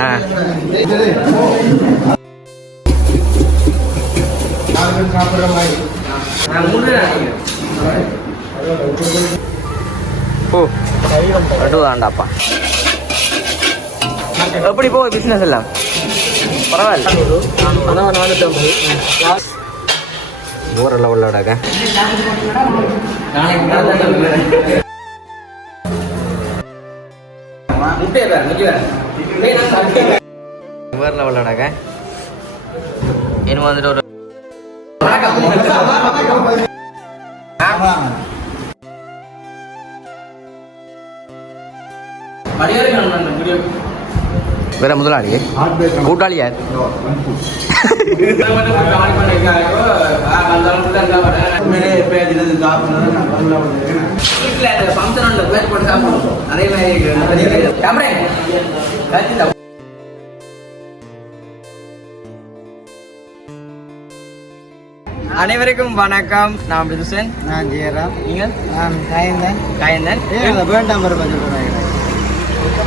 ஆ ஓ அடுவாண்டாப்பா எப்படி போ பிசினஸ் எல்லாம்? பரவாயில்ல. போற லெவலோடக்க வேற லெவலோடக்க இன்னும் வந்துட்டு ஒரு வேற முதலாளி. கூட்டாளி யார் அதே மாதிரி அனைவருக்கும் வணக்கம். நான் பிதுசன் நான் ஜெயராம். நீங்க? நான் காயந்தன். காயந்தன். வேண்டாம்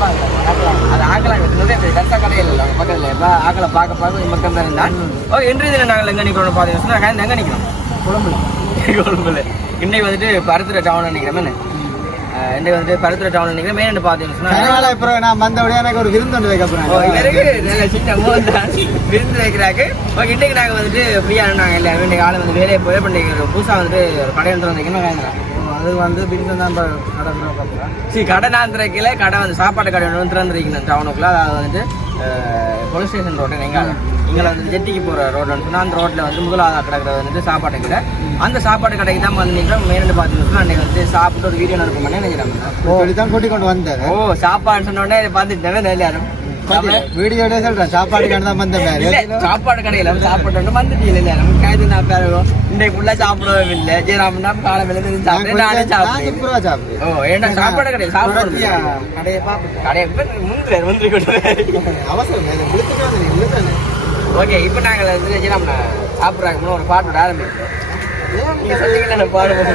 அது ஆக்கலா கரெக்டாக கடையில் இல்லை. அவங்க பக்கத்தில் இப்போ ஆக்கலை பார்க்க பார்க்க மக்கள் தான் இருந்தான் ஓ இன்றைய தினம் நாங்கள் எங்கே நிற்கிறோம்னு பார்த்தீங்கன்னா காயந்து எங்கே நிற்கிறோம்? குழம்புல. கொழும்புல. இன்னைக்கு வந்துட்டு பருத்துற டவுன் நினைக்கிறேன் இன்னைக்கு வந்துட்டு பருத்துற டவுன் நினைக்கிறேன் மெயின் பார்த்தீங்கன்னா இப்போ நான் வந்தபடியே எனக்கு ஒரு விருந்து வைக்க சின்ன தான். விருந்து வைக்கிறாங்க ஓகே இன்னைக்கு நாங்கள் வந்துட்டு ஃப்ரீயாக நாங்கள் இல்லை இன்னைக்கு ஆளு வந்து வேலையை போய் பண்ணிக்கிறோம் புதுசாக வந்துட்டு ஒரு வந்து வந்தீங்கன்னா அது வந்து விருந்து தான் பார்க்குறேன் சரி கடை நான் திறக்கல. கடை வந்து சாப்பாடு கடை ஒன்று திறந்துருக்கணும் டவுனுக்குள்ள அதாவது வந்துட்டு போலீஸ் ஸ்டேஷன் ரோடு எங்க இங்கே வந்து ஜெட்டிக்கு போகிற ரோடு சொன்னால் அந்த ரோட்டில் வந்து முதலாவது கிடக்கிறது வந்துட்டு சாப்பாடு கடை. அந்த சாப்பாடு கடைக்கு தான் வந்து நீங்கள் மெயின்னு பார்த்தீங்கன்னா அன்றைக்கி வந்து சாப்பிட்டு ஒரு வீடியோ நடக்கும் பண்ணி நினைக்கிறாங்க இப்படி தான் கூட்டி கொண்டு வந்தேன். ஓ சாப்பாடு சொன்ன உடனே பார்த்துட்டு எல்லாரும்? வீடியோடே சொல்றேன் சாப்பாடுக்கான தான் வந்த இல்ல, சாப்பாடு கடையில வந்து சாப்பாடு ஒன்று வந்துட்டீங்க இல்லையா நம்ம கைது நான் பேரும் இன்றைக்கு ஃபுல்லாக சாப்பிடவே இல்லை ஜெயராமன் தான் காலை மேலே இருந்து சாப்பிட்டு நானே சாப்பிட்டேன் சூப்பரா சாப்பிடு ஓ ஏன்னா சாப்பாடு கடையில் சாப்பாடு கடையை கடையை முந்திர முந்திரி கொண்டு அவசரம் இல்லை ஓகே இப்போ நாங்கள் வந்து ஜெயராமன் சாப்பிட்றாங்க ஒரு பாட்டு ஆரம்பிக்கிறோம் நீங்கள் சொன்னீங்கன்னா நான் பாடுவோம்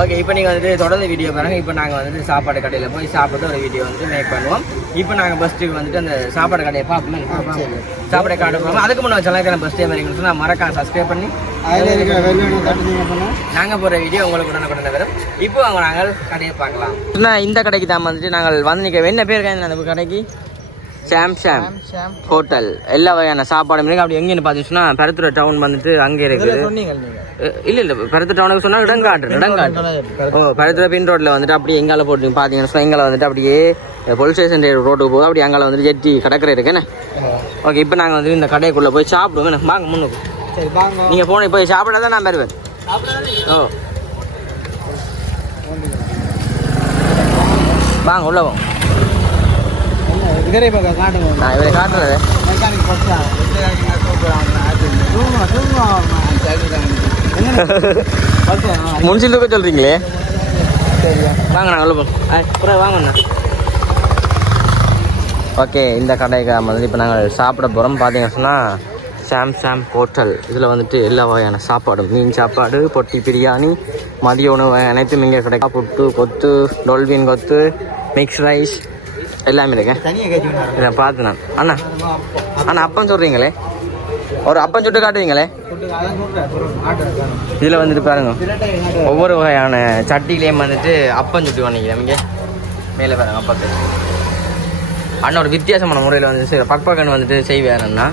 ஓகே இப்போ நீங்கள் வந்துட்டு தொடர்ந்து வீடியோ பாருங்க. இப்போ நாங்கள் வந்துட்டு சாப்பாடு கடையில் போய் சாப்பிட்டு ஒரு வீடியோ வந்து மேக் பண்ணுவோம். இப்போ நாங்கள் ஃபஸ்ட்டுக்கு வந்துட்டு அந்த சாப்பாடு கடையை பார்ப்போம். சாப்பாடு கடை போவோம் அதுக்கு முன்னாடி வச்சாலும் ஃபஸ்ட் டைம் இருக்கணும்னு சொன்னால் மறக்காம சப்ஸ்கிரைப் பண்ணி அதில் இருக்கிற நாங்கள் போகிற வீடியோ உங்களுக்கு உடனே வரும். இப்போ அவங்க நாங்கள் கடையை பார்க்கலாம். இந்த கடைக்கு தான் வந்துட்டு நாங்கள் வந்து நிற்க என்ன பேர் அந்த கடைக்கு? சாம் ஷாம் ஹோட்டல் எல்லா வகையான சாப்பாடும் இருக்கு. அப்படி எங்கேன்னு பார்த்துச்சுன்னா பருத்துறை டவுன் வந்துட்டு அங்கே இருக்குது. இல்ல இல்ல. பருத்து டவுனுக்கு சொன்னா இடங்காட்டு இடங்காட்டு ஓ பருத்துறை பின் ரோட்ல வந்துட்டு அப்படியே எங்கால போட்டு பாத்தீங்கன்னா சொன்னா எங்கால வந்துட்டு அப்படியே போலீஸ் ஸ்டேஷன் ரோட்டுக்கு போகும் அப்படி அங்கால வந்துட்டு ஜெட்டி கடற்கரை இருக்குன்னு ஓகே இப்போ நாங்கள் வந்து இந்த கடைக்குள்ள போய் சாப்பிடுவோம் வாங்க முன்னுக்கு. சரி வாங்க. நீங்க போன போய் சாப்பிட தான் நான் வருவேன். ஓ. வாங்க உள்ள பக்கம் காட்டுங்க. நான் இவரை காட்டுறது. மெக்கானிக் பஸ்ஸா தூங்குவோம் தூங்குவோம் முன்சில் உள்ள வாங்கண்ணா ஓகே இந்த கடைக்கு வந்து இப்போ நாங்கள் சாப்பிட போகிறோம் பார்த்தீங்கன்னா சொன்னால் சாம் சாம் ஹோட்டல் இதில் வந்துட்டு எல்லா வகையான சாப்பாடும் மீன் சாப்பாடு பொட்டி பிரியாணி மதிய உணவு அனைத்தும் இங்கே கிடைக்கும். புட்டு கொத்து டொல்பின் கொத்து மிக்ஸ் ரைஸ் எல்லாமே கேட்டு இதை பார்த்து நான். அண்ணா அண்ணா அப்பம் சொல்கிறீங்களே ஒரு அப்பம் சுட்டு காட்டுவீங்களே? இதில் வந்துட்டு பாருங்க. ஒவ்வொரு வகையான சட்டிலையும் வந்துட்டு அப்பம் சுட்டு பண்ணிக்கிறேன் இங்கே மேலே பாருங்க அப்பாக்கு அண்ணன் ஒரு வித்தியாசமான முறையில் வந்து செய்ய பக்பக்கன் வந்துட்டு செய்வாருன்னா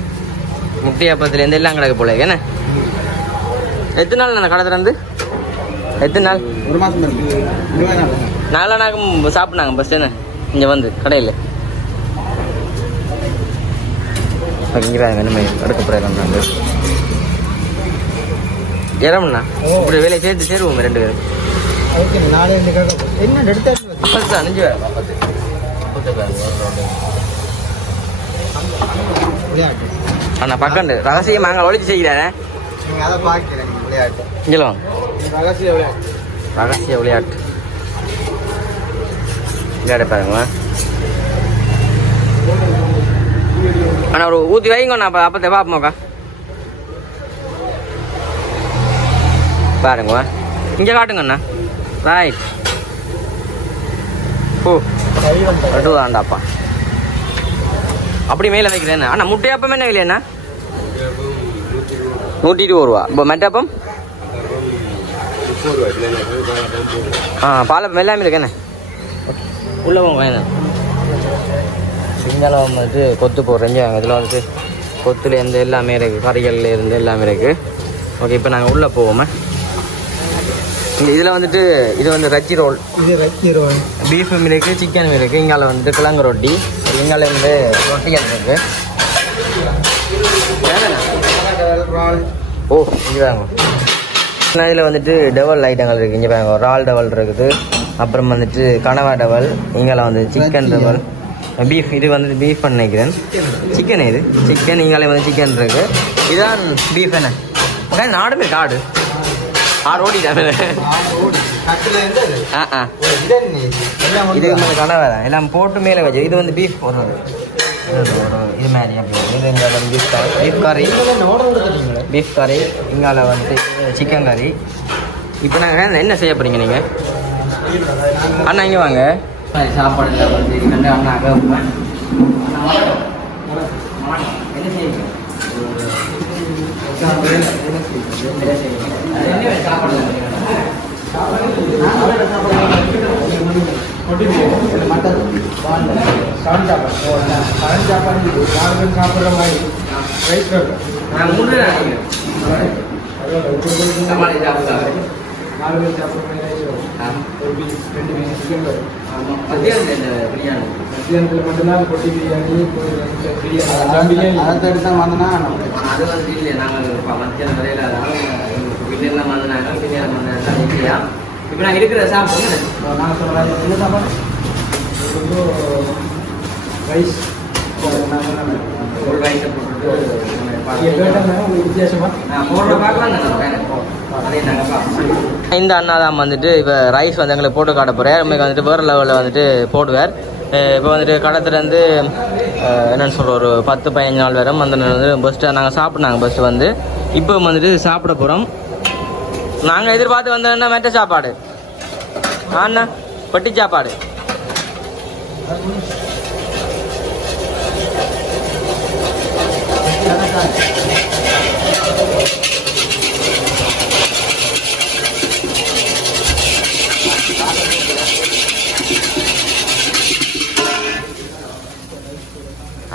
முட்டை அப்பத்துலேருந்து எல்லாம் கிடக்கு போல என்ன? எத்தனை நாள் அந்த கடை திறந்து? எத்தனை நாள்? ஒரு மாதம் இருக்கு. நாள். நாலா நாக்கும் சாப்பிட்னாங்க பஸ் என்ன? இங்கே வந்து கடையில். இங்கே என்ன எடுக்க போகிறேன் நாங்கள் இறமுண்ணா இப்படி வேலையை சேர்த்து சேருவோம் ரெண்டு பேரும். என்ன அப்பத்து அப்பத்து அண்ணா பக்கண்டு ரகசியம் நாங்கள் ஒழிச்சு செய்கிறாரே நீங்கள் அதை பார்க்கிறேன். ரகசிய விளையாட்டு. ரகசிய விளையாட்டு. விளையாட பாருங்களா அண்ணா ஒரு ஊற்றி வைங்க நான் அப்போ அப்பத்தை பார்ப்போம்க்கா பாருங்க இங்கே காட்டுங்க அண்ணா. ரைட் ஓ ரெண்டு தாண்டாப்பா அப்படி மேலே வைக்கிறேன் அண்ணா. முட்டையாப்பம் என்ன விலை என்ன நூற்றி இருபது ரூபா. இப்போ மெட்டாப்பம்? ஆ பாலப்பம் எல்லாமே இருக்கேண்ணே உள்ளே போங்க வேணும் சிங்களம் வந்துட்டு கொத்து போடுறீங்க இதில் வந்துட்டு கொத்துலேருந்து எல்லாமே இருக்குது கறிகள்ல இருந்து எல்லாமே இருக்குது ஓகே இப்போ நாங்கள் உள்ளே போவோமே. இங்கே இதில் வந்துட்டு இது வந்து ரச்சி ரோல். இது வைக்கிறோம் பீஃபும் இருக்குது சிக்கனும் இருக்குது இங்கால வந்துட்டு கிழங்கு ரொட்டி. இங்கால வந்து ரொட்டிகள் இருக்குது ஓ இங்கே வாங்க இதில் வந்துட்டு டெவல் ஐட்டங்கள் இருக்குது இங்கே பாருங்க ரால் டெவல் இருக்குது. அப்புறம் வந்துட்டு கனவா டெவல் இங்கால வந்து சிக்கன் டெவல் பீஃப் இது வந்துட்டு பீஃப் நினைக்கிறேன். சிக்கன் இது. சிக்கன் இங்காலே வந்து சிக்கன் இருக்கு. இதான் பீஃப் என்ன? உடனே நாடுமே காடு. ஆறு அது. ஆ ஆ. இது வந்து கனவா தான். எல்லாம் போட்டு மேலே வச்சு. இது வந்து பீஃப் போடுறது. இது ஒரு இது மாதிரி அப்படி இது இங்கே பீஃப் கறி பீஃப் கறி பீஃப் கறி இங்கால வந்து சிக்கன் கறி இப்போ நாங்கள் என்ன செய்ய போறீங்க நீங்கள் அண்ணா இங்கே வாங்க. சாப்பாடு. வந்து கண்டு அண்ணா அங்கே என்ன செய்யுங்க சாப்பாடு மட்டன் சான் சாப்பாடு சான் சாப்பாடு இது நாலு பேர் சாப்பிட்ற மாதிரி ரைஸ் நான் மூணு நாலு பேர் சாப்பிட்ற மாதிரி ரைஸ் ஒரு பீஸ் ரெண்டு பீஸ் சிக்கன் வரும் மத்தியானத்தில் மட்டும்தான் பொட்டி பிரியாணி பிரியாணி அதை எடுத்தா வந்தனா அது வந்து இல்லை நாங்கள் மத்தியானம் வரையில் வீட்டிலாம் வந்தாங்க பிரியாணி வந்தாங்க இல்லையா இப்போ நான் இருக்கிற சாப்பிடுங்க நான் சொல்கிறேன் என்ன சாப்பாடு ரைஸ் ஒரு வயசை போட்டுட்டு வித்தியாசமா நான் போடுற பார்க்கலாம் இந்த அண்ணா தான் வந்துட்டு இப்போ ரைஸ் வந்து எங்களை போட்டு காட்ட போகிறார் உங்களுக்கு வந்துட்டு வேறு லெவலில் வந்துட்டு போடுவார். இப்போ வந்துட்டு கடத்துலேருந்து என்னென்னு சொல்கிற ஒரு பத்து பதினஞ்சு நாள் வரும். அந்த நாள் வந்து ஃபஸ்ட்டு நாங்கள் சாப்பிட்னாங்க பஸ்ட்டு வந்து. இப்போ வந்துட்டு சாப்பிட போகிறோம் நாங்கள் எதிர்பார்த்து வந்தோன்னா மெட்ட சாப்பாடு. ஆ அண்ணா பட்டி சாப்பாடு.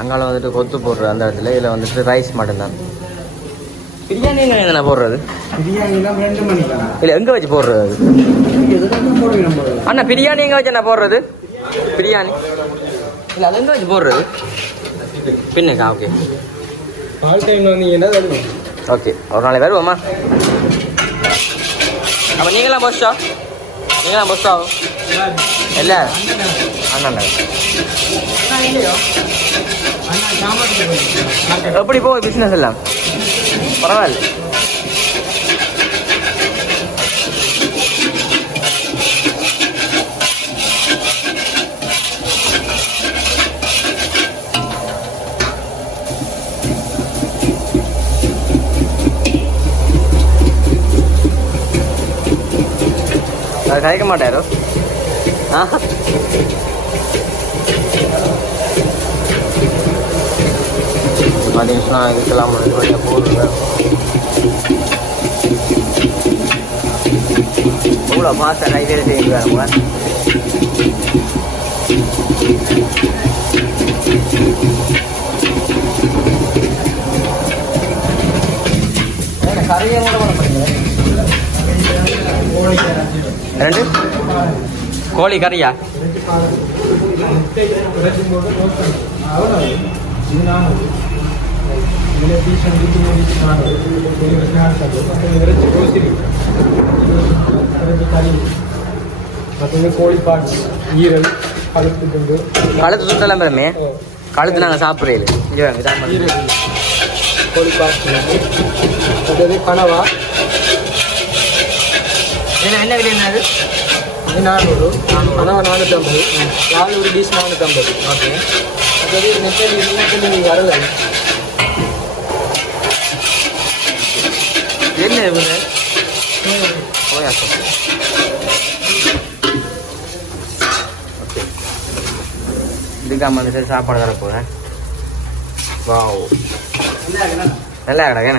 அங்கால வந்துட்டு கொத்து போடுற அந்த இடத்துல. இதில் வந்துட்டு ரைஸ் மட்டும்தான். பிரியாணி என்ன போடுறது? பிரியாணிலாம் ரெண்டு மணிக்கு? இல்லை எங்கே வச்சு போடுறது அண்ணா பிரியாணி எங்கே வச்சு என்ன போடுறது? பிரியாணி. இல்லை அது எங்கே வச்சு போடுறது? பின்னுக்கா ஓகே. ஓகே ஒரு நாளைக்கு வருவோம்மா அப்போ நீங்களாம் பஸ்ஸா நீங்களாம் பஸ்ஸா இல்லை. அண்ணா போய் எப்படி போகுது பிஸ்னஸ் எல்லாம்? பரவாயில்ல. கழிக்க மாட்டாரோ? ஆ? பார்த்தீங்கன்னா இதுக்கெல்லாம் ரெண்டு வழியாக போடுங்க இவ்வளோ ஃபாஸ்ட்டாக கைதேடி செய்யுங்க கரையை கூட பண்ண மாட்டேங்குது ரெண்டு கோழி கறியா கோழிப்பாடு ஈரல் கழுத்து துண்டு கழுத்து பெருமே கழுத்து நாங்கள் சாப்பிட்றீங்க இங்கே வாங்க இதான் அடுத்தது கனவா. என்ன என்ன விலை என்னது? இது நானூறு கனவா நானூற்றம்பது. நாலு ஒரு பீஸ் நானூற்றம்பது. ஓகே. அடுத்தது நெத்தலி நெத்தலி வரல. என்ன இவங்க ஓகே. இதுக்காக வந்துட்டு சாப்பாடு தர போகிறேன் வாவ். நல்லா கிடக்கு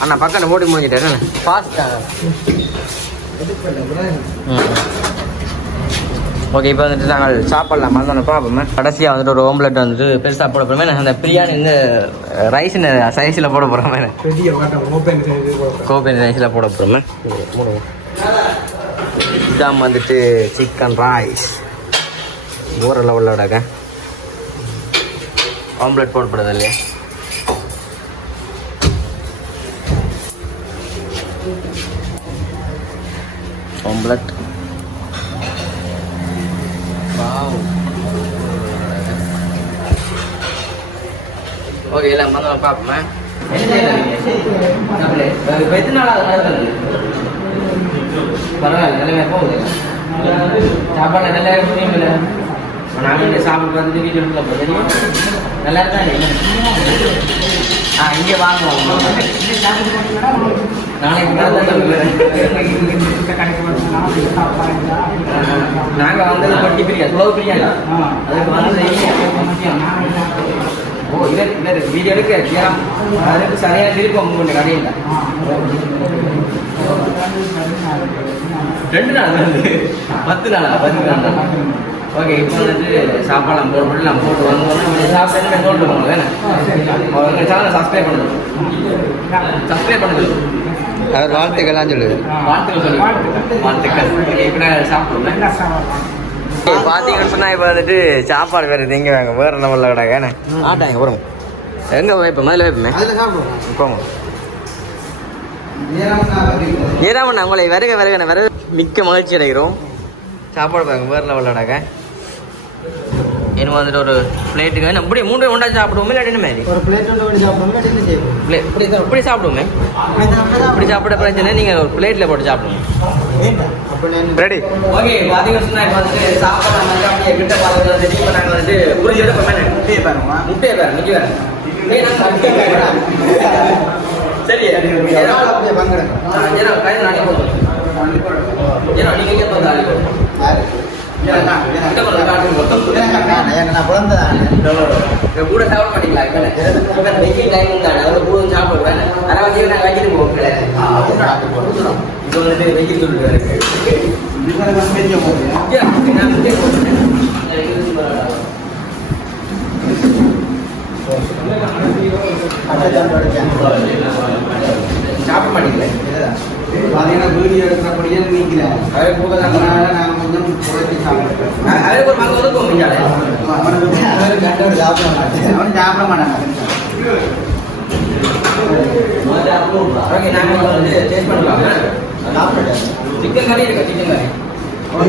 அண்ணா பக்கத்தில் போட்டு முடிஞ்சிட்டேன் ஃபாஸ்ட்டாக ஓகே இப்போ வந்துட்டு நாங்கள் சாப்பிடலாம். மறந்தோம் பார்ப்போமே கடைசியாக வந்துட்டு ஒரு ஓம்லெட் வந்துட்டு பெருசாக போட போகிறோமே அந்த பிரியாணி இந்த ரைஸ் சைஸில் போட போகிறோமே கோபி ரைஸில் போட போகிறோமே இதான் வந்துட்டு சிக்கன் ரைஸ் போகிற லெவலோடக்க ஆம்லெட் போடப்படுது இல்லையா ஆம்லெட் ஓகே இல்லை மந்தம் பார்ப்போமே இப்போ எத்தனை நாள் அது நடந்தது பரவாயில்ல நிலைமை போகுது சாப்பாடு நல்லா இருக்குமே நாங்கள் இங்கே சாப்பிட்டு வந்துட்டு வீட்டில் உள்ள போய் தெரியும் நல்லா இருக்கா ஆ இங்கே நாளைக்கு நாங்கள் வந்தது பட்டி பிரியா சுலவு பிரியாணி அதுக்கு வந்தது ஓ இவர் இவர் வீடியோ எடுக்க அதுக்கு சரியாக திருப்பம் உங்க கடையில். ரெண்டு நாள் பத்து நாளா பத்து நாள்? தான் ஓகே இப்போ வந்துட்டு சாப்பாடு போட்டு நம்ம போட்டு வந்தோம்னா சாப்பிட்டு நோட்டு போகணும் வேணே உங்கள் சேனலை சப்ஸ்கிரைப் பண்ணுது சப்ஸ்கிரைப் பண்ணுது அவர் வாழ்த்துக்கள்லாம் சொல்லுது வாழ்த்துக்கள் சொல்லு வாழ்த்துக்கள். இப்போ நான் சாப்பிடுவேன் பார்த்தீங்கன்னு இப்போ வந்துட்டு சாப்பாடு வேறு எங்க வாங்க? வேற லெவலில் கிடக்கு என்ன? ஆட்டாங்க போகிறோம் எங்கே வைப்போம்? முதல்ல வைப்போமே. போங்க. நேரம் ஏதாமண்ணா உங்களை வருக வருக வருக. மிக்க மகிழ்ச்சி அடைகிறோம். சாப்பாடு பாருங்க வேறு லெவலில் அடக்க இன்னும் வந்துட்டு ஒரு பிளேட்டுக்கு என்ன இப்படி மூணு ஒன்றா சாப்பிடுவோமே இல்லாட்டி என்ன மாதிரி? ஒரு பிளேட் ஒன்று சாப்பிடுவோம் என்ன பிளே இப்படி இப்படி சாப்பிடுவோமே? இப்படி சாப்பிட பிரச்சனை நீங்கள் ஒரு பிளேட்டில் போட்டு சாப்பிடுங்க. அப்போ நான் ரெடி ஓகே பார்த்தீங்கன்னு இப்போ வந்துட்டு சாப்பாடு வந்து அப்படியே கிட்ட பார்த்து வந்து இப்போ நாங்கள் வந்துட்டு புரிஞ்சு முட்டையை பாருங்க முட்டையை பேர் நிற்க வேறு சரி ஏன்னா போதும் நீங்கள் நான் பிறந்ததான் கூட சாப்பிட மாட்டீங்களா? வெயில் டைம் தானே அதில் கூட சாப்பிடுவேன் ஆனால் வந்து நான் வைக்கிட்டு போகிறேன் இது வந்துட்டு வெயில் சொல்லுவாரு சாப்பிட பார்த்தீங்கன்னா வீடியோ எடுக்கிறபடியே நீக்கிறேன் அதே போக தான் அதனால நான் கொஞ்சம் குறைச்சி சாப்பிடுறேன். அதே ஒரு மங்க ஒதுக்கும் முடியாது அவனுக்கு கண்டோடு சாப்பிட மாட்டேன் அவன் சாப்பிட மாட்டான். ஓகே நாங்கள் வந்து டேஸ்ட் பண்ணலாம். சாப்பிட சிக்கன் கறி இருக்கு சிக்கன் கறி? ஒரு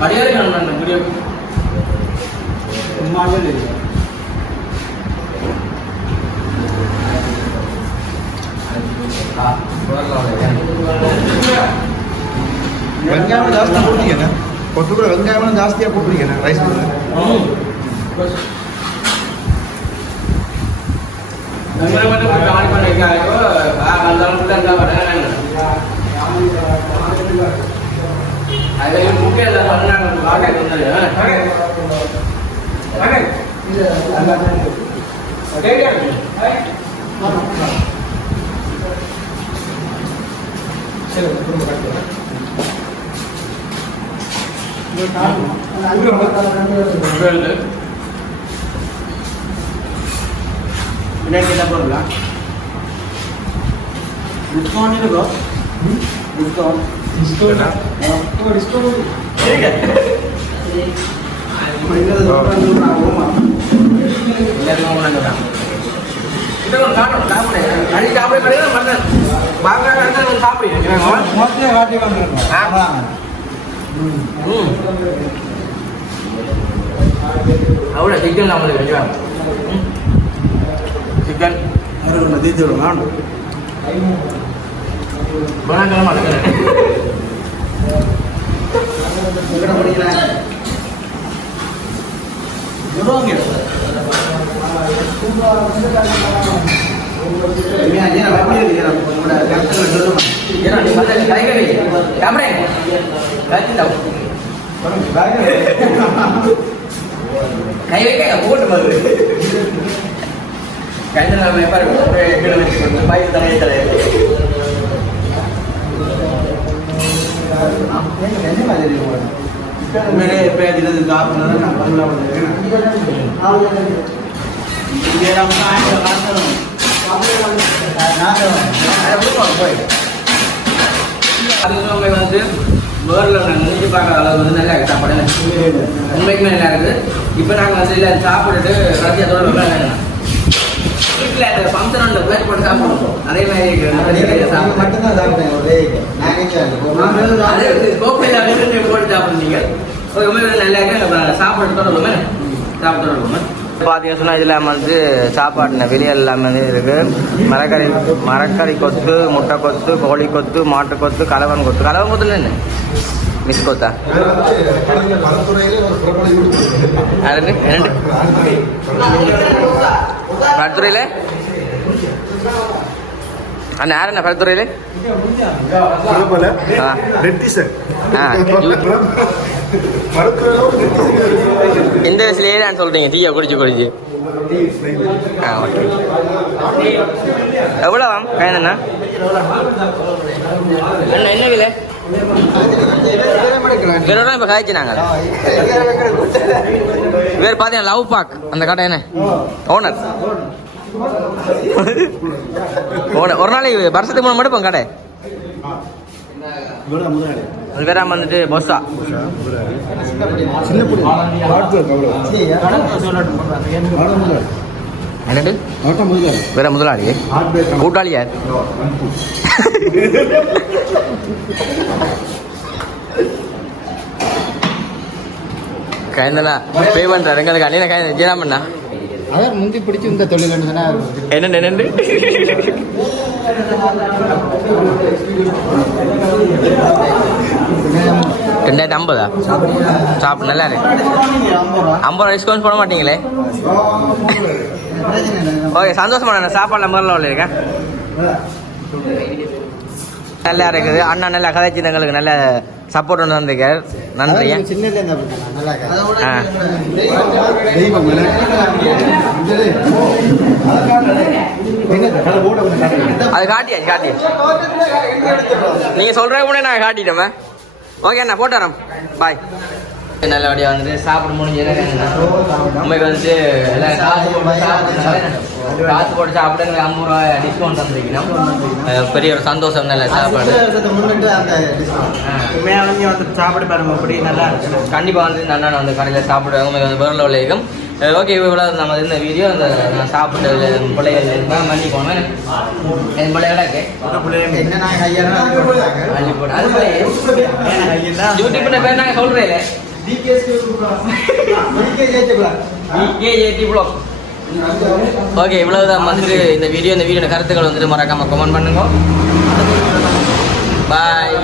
மரியாதை காணும் அந்த முடியும் வெங்காயம் ஜாஸ்தியாக போட்டுருக்கேண்ணே கொத்து கூட வெங்காயம் ஜாஸ்தியாக போட்டுருக்கேண்ணே ரைஸ் வெங்காயம் மட்டும் போட்டு ஆடி பண்ண வைக்காதோ வந்தாலும் கூட இருந்தால் வரேன் அது முக்கிய பண்ணாங்க வாங்க பின்னாடி என்ன பண்ணலாம் டிஸ்கவுண்ட் இருக்கோ டிஸ்கவுண்ட் டிஸ்கவுண்ட் எல்லாருக்கும் கொண்டு வந்துடுறாங்க. இதை கொஞ்சம் காட்டணும், சாப்பிடு. அன்னைக்கு சாப்பிட கிடையாது, மட்டன். பாரு வாங்க, கொஞ்சம் சாப்பிடு. ஓகேவா? மொத்தம் காட்டி வந்துருக்கோம் ஆ. ம். அவ்வளோ சிக்கன் நம்மளுக்கு ஓகேவா? ம். சிக்கன் புதன்கிழமை அடுக்கிறேன் வந்து கை வந்து வேர்ல நினைச்சு பார்க்குற அளவு வந்து நல்லா இருக்கு சாப்பாடு உண்மைக்குமே நல்லா இருக்குது இப்போ நாங்கள் வந்து இல்லை சாப்பிட்டுட்டு ரசியத்தோட வேணும் வீட்டில் அந்த ஃபங்க்ஷன் அந்த பிளேட் போட்டு சாப்பிடுவோம். அதே மாதிரி சாப்பிட்டு அதே கோப்பையில் வந்து போட்டு சாப்பிடுறீங்க ரொம்ப நல்லா இருக்கு. சாப்பாடு தொடருமே சாப்பிட்டு தொடருமே பார்த்தீங்க சொன்னால் இதில் வந்து சாப்பாடு வெளியே எல்லாமே இருக்குது மரக்கறி மரக்கறி கொத்து முட்டை கொத்து கோழி கொத்து மாட்டு கொத்து கலவன் கொத்து. கலவன் கொத்துல என்ன? மிஸ் கொத்தா? அது என்னண்டு பருத்துறையில் அண்ணா யார் ஆ. ஆ எந்த வயசுல ஏறான்னு சொல்றீங்க? டீயா குடிச்சு குடிச்சு. ஆ ஓகே எவ்வளோ வேணுண்ணா அண்ணா? என்ன விலை? வேற இப்போ காய்ச்சி நாங்கள் வேறு பார்த்தீங்கன்னா லவ் பாக் அந்த கடை என்ன? ஓனர் ஓனர் ஒரு நாளைக்கு வருஷத்துக்கு மூணு மட்டும் கடை? அது வேற வந்துட்டு பொஸ்ஸா என்னட்டு வேற முதலாளி? கூட்டாளி யார்? கைந்தனா பே பண்றாரு. எங்களுக்கு அண்ணன கை ஜெயராமண்ணா. அதான் முந்தி பிடிச்சி இந்த தொழில் என்னண்டு என்னண்டு ரெண்டாயிரத்தி ஐம்பதா? சாப்பிடு நல்லா இருக்கு. ஐம்பது ரூபா டிஸ்கவுண்ட் போட மாட்டீங்களே? ஓகே சந்தோஷமா நான் சாப்பாடுல முதல்ல உள்ள இருக்கேன். நல்லா இருக்குது. அண்ணா நல்லா கதைச்சு எங்களுக்கு நல்ல சப்போர்ட் ஒன்று தந்திருக்கார். நன்றி. அது காட்டியாச்சு காட்டியாச்சு. நீங்கள் சொல்கிற கூட நான் காட்டிட்டோமே. ஓகே அண்ணா போட்டு வரேன் பாய் நல்லபடியாக வந்துட்டு சாப்பிட முடிஞ்சு உங்களுக்கு வந்துட்டு எல்லாம் காசு போட்டு சாப்பிடுங்க காசு போட்டு சாப்பிட எங்களுக்கு ஐம்பது ரூபா டிஸ்கவுண்ட் தந்திருக்கணும். பெரிய ஒரு சந்தோஷம் நல்ல சாப்பாடு. வந்து வந்து சாப்பிட்டு பாருங்க அப்படி நல்லா இருக்கு கண்டிப்பாக வந்து அண்ணன் வந்து கடையில் சாப்பிடுவாங்க உங்களுக்கு வந்து லெவலில் இருக்கும். ஓகே இவ்வளோ நம்ம இந்த வீடியோ இந்த நான் சாப்பிட்டதுல பிள்ளைகள் இருந்தால் மன்னி போனேன் என் பிள்ளைகளா இருக்கு? என்ன நான் கையெல்லாம் மல்லி போட்டு அது பிள்ளை. யூடியூப்ல பேர் நாங்கள் சொல்கிறேன் ஓகே இவ்வளவுதான். வந்துட்டு இந்த வீடியோ இந்த வீடியோட கருத்துக்கள் வந்துட்டு மறக்காம கமெண்ட் பண்ணுங்க. பாய்